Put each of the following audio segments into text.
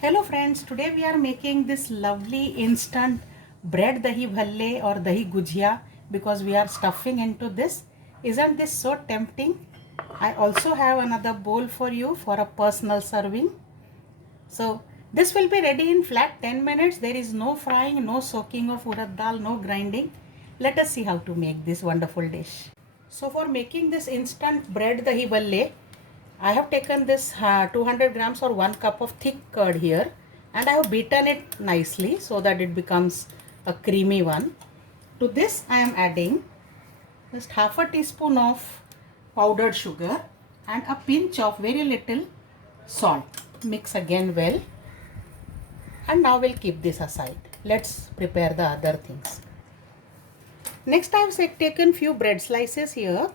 Hello friends, today we are making this lovely instant bread dahi bhalle or dahi gujia because we are stuffing into this. Isn't this so tempting? I also have another bowl for you for a personal serving. So this will be ready in flat 10 minutes. There is no frying, no soaking of urad dal, no grinding. Let us see how to make this wonderful dish. So for making this instant bread dahi bhalle, I have taken this 200 grams or 1 cup of thick curd here, and I have beaten it nicely so that it becomes a creamy one. To this I am adding just half a teaspoon of powdered sugar and a pinch of very little salt. Mix again well, and now we'll keep this aside. Let's prepare the other things. Next I have taken few bread slices here.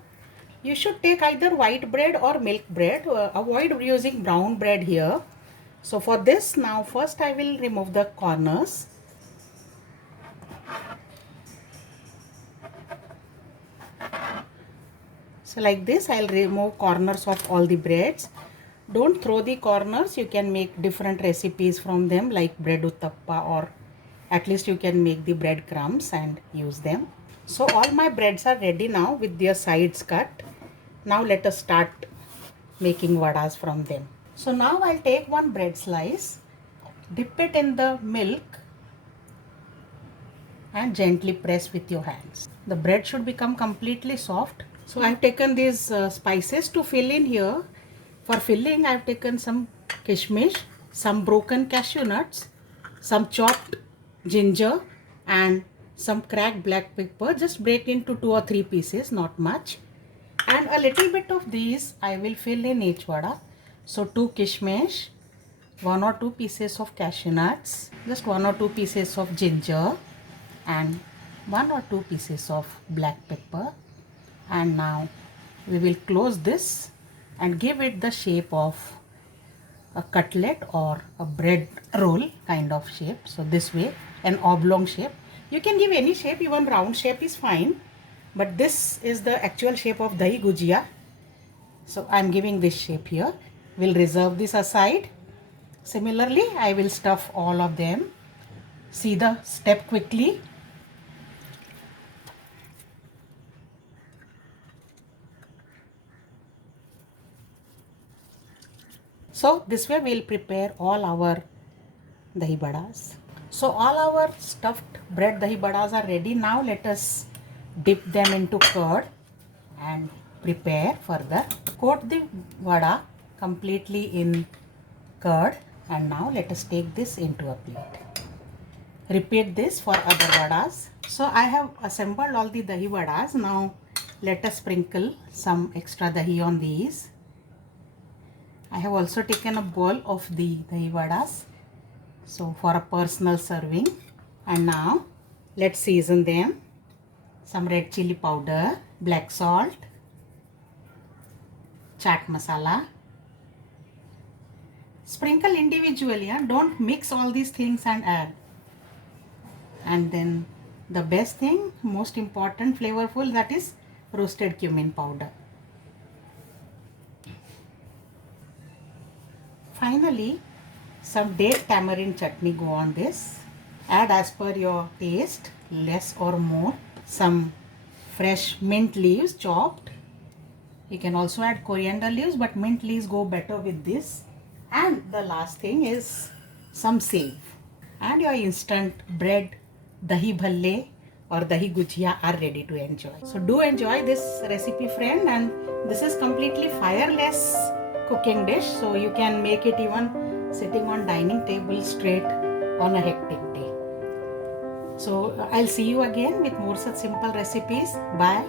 You should take either white bread or milk bread. Avoid using brown bread here. So for this, now first I will remove the corners. So like this, I'll remove corners of all the breads. Don't throw the corners. You can make different recipes from them like bread uttappa, or at least you can make the bread crumbs and use them. So all my breads are ready now with their sides cut. Now let us start making vadas from them. So now I'll take one bread slice, dip it in the milk and gently press with your hands. The bread should become completely soft. So I've taken these spices to fill in here. For filling, I've taken some kishmish, some broken cashew nuts, some chopped ginger and some cracked black pepper. Just break into 2 or 3 pieces, not much. And a little bit of these I will fill in each vada. So 2 kishmish, 1 or 2 pieces of cashew nuts, just 1 or 2 pieces of ginger and 1 or 2 pieces of black pepper. And now we will close this and give it the shape of a cutlet or a bread roll kind of shape. So this way, an oblong shape. You can give any shape, even round shape is fine. But this is the actual shape of dahi gujia. So I am giving this shape here. We'll reserve this aside. Similarly, I will stuff all of them. See the step quickly. So this way we'll prepare all our dahi badas. So all our stuffed bread dahi badas are ready. Now let us dip them into curd and prepare further. Coat the vada completely in curd, and now let us take this into a plate. Repeat this for other vadas. So I have assembled all the dahi vadas. Now let us sprinkle some extra dahi on these. I have also taken a bowl of the dahi vadas, so for a personal serving. And now let's season them. Some red chili powder, black salt, chaat masala. Sprinkle individually, don't mix all these things and add. And then the best thing, most important, flavorful, that is roasted cumin powder. Finally, some date tamarind chutney go on this. Add as per your taste, less or more. Some fresh mint leaves chopped. You can also add coriander leaves, but mint leaves go better with this. And the last thing is some save. And your instant bread, dahi bhalle or dahi gujia are ready to enjoy. So do enjoy this recipe, friend, and this is completely fireless cooking dish, so you can make it even sitting on dining table straight on a hectic day. So I'll see you again with more such simple recipes. Bye.